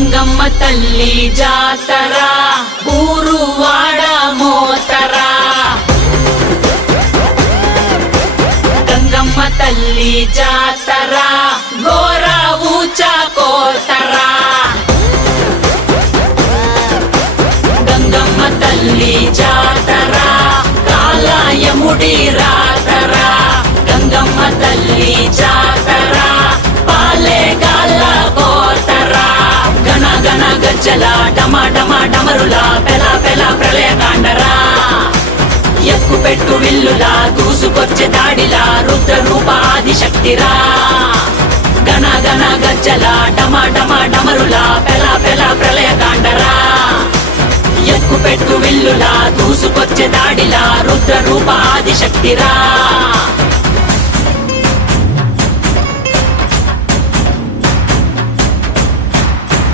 గంగమ్మ తల్లి జాతర ఊరువాడ మోతర గంగమ్మ తల్లి జాతర ఘోర ఊచ కోతర గంగమ్మ తల్లి జాతర కాలయముడి రాతర గంగమ్మ తల్లి జాతర పాలెగాల కోతర గణ గణ గజ్జల డమ డమ డమరుల పెల పెల ప్రళయకాండరా ఎక్కు పెట్టు విల్లులా దూసుకొచ్చే దాడిలా రుద్ర రూప ఆదిశక్తిరా గణ గణ గజ్జల డమ డమ డమరుల పెల పెల ప్రళయకాండరా ఎక్కు పెట్టు విల్లులా దూసుకొచ్చే దాడిలా రుద్ర రూప ఆదిశక్తిరా